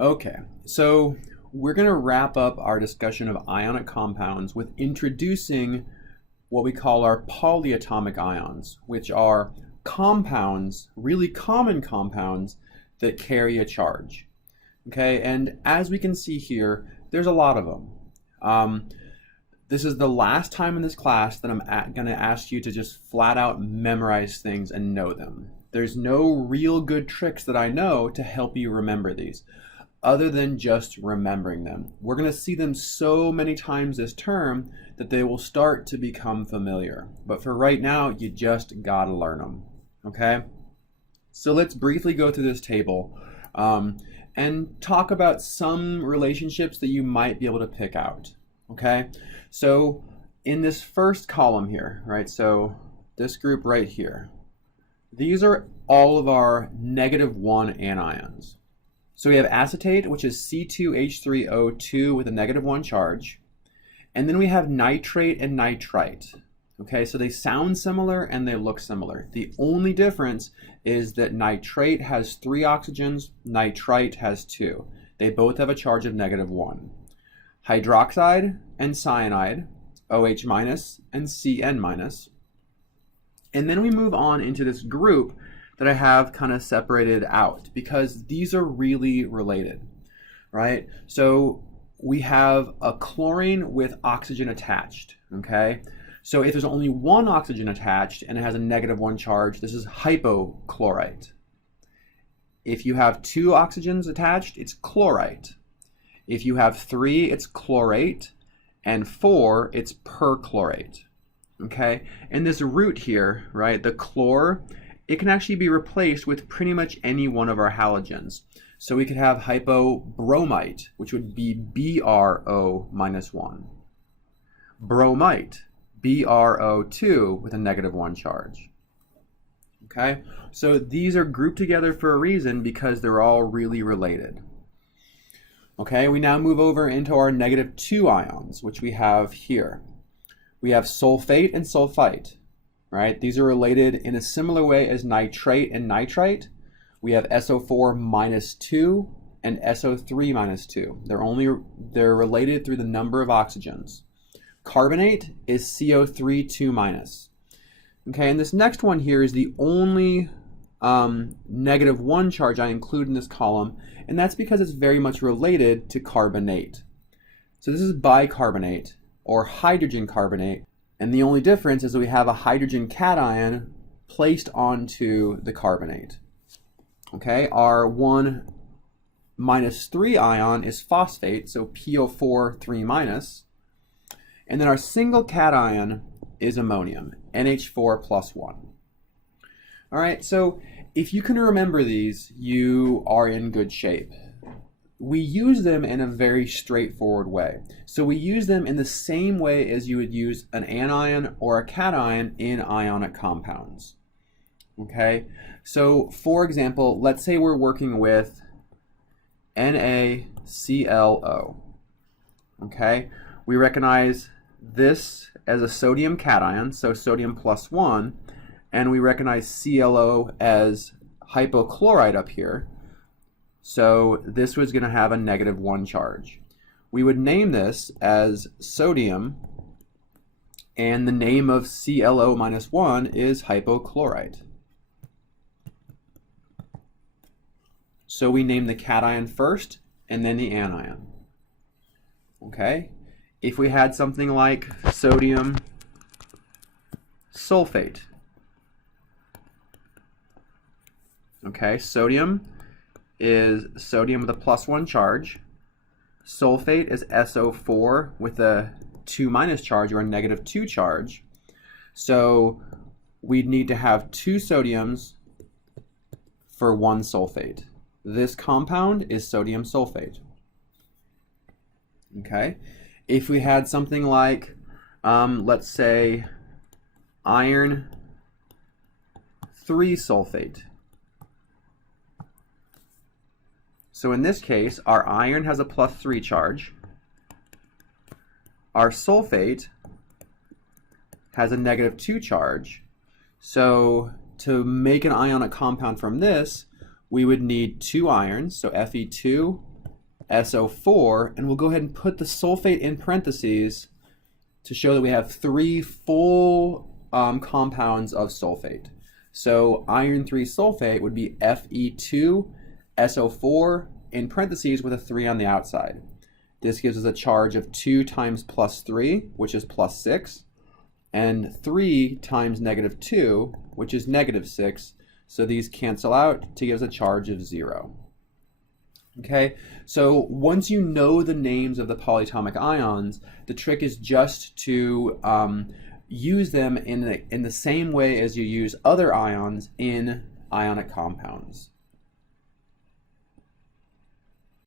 Okay, so we're going to wrap up our discussion of ionic compounds with introducing what we call our polyatomic ions, which are compounds, really common compounds that carry a charge. Okay, and as we can see here, there's a lot of them. This is the last time in this class that I'm going to ask you to just flat out memorize things and know them. There's no real good tricks that I know to help you remember these, other than just remembering them. We're going to see them so many times this term that they will start to become familiar. But for right now, you just got to learn them. Okay? So let's briefly go through this table and talk about some relationships that you might be able to pick out. Okay? So in this first column here, right? So this group right here, these are all of our -1 anions. So we have acetate, which is C2H3O2 with a -1 charge. And then we have nitrate and nitrite. Okay, so they sound similar and they look similar. The only difference is that nitrate has 3 oxygens, nitrite has 2. They both have a charge of -1. Hydroxide and cyanide, OH- and CN-. And then we move on into this group that I have kind of separated out because these are really related, right? So we have a chlorine with oxygen attached, okay? So if there's only one oxygen attached and it has a -1 charge, this is hypochlorite. If you have 2 oxygens attached, it's chlorite. If you have 3, it's chlorate, and 4, it's perchlorate, okay? And this root here, right, the chlor, it can actually be replaced with pretty much any one of our halogens. So we could have hypobromite, which would be BrO-1. Bromite, BrO2 with a -1 charge. Okay, so these are grouped together for a reason because they're all really related. Okay, we now move over into our -2 ions, which we have here. We have sulfate and sulfite, right? These are related in a similar way as nitrate and nitrite. We have SO4-2 and SO3-2. They're related through the number of oxygens. Carbonate is CO3-2-. Okay, and this next one here is the only -1 charge I include in this column, and that's because it's very much related to carbonate. So this is bicarbonate or hydrogen carbonate, and the only difference is that we have a hydrogen cation placed onto the carbonate. Okay, our 1-3 ion is phosphate, so PO4-3-. And then our single cation is ammonium, NH4+1. All right, so if you can remember these, you are in good shape. We use them in a very straightforward way. So we use them in the same way as you would use an anion or a cation in ionic compounds. Okay, so for example, let's say we're working with NaClO. Okay, we recognize this as a sodium cation, so sodium +1, and we recognize ClO as hypochlorite up here. So this was going to have a -1 charge. We would name this as sodium, and the name of ClO-1 is hypochlorite. So we name the cation first and then the anion. Okay? If we had something like sodium sulfate. Okay, sodium is sodium with a +1 charge. Sulfate is SO4 with a 2- charge or a -2 charge. So we'd need to have 2 sodiums for 1 sulfate. This compound is sodium sulfate. Okay, if we had something like, let's say, iron 3-sulfate. So in this case, our iron has a +3 charge. Our sulfate has a -2 charge. So to make an ionic compound from this, we would need 2 irons, so Fe2 SO4, and we'll go ahead and put the sulfate in parentheses to show that we have 3 full compounds of sulfate. So iron 3 sulfate would be Fe2SO4 in parentheses with a 3 on the outside. This gives us a charge of 2 times plus 3, which is plus 6, and 3 times negative 2, which is negative 6. So these cancel out to give us a charge of 0. Okay, so once you know the names of the polyatomic ions, the trick is just to use them in the same way as you use other ions in ionic compounds.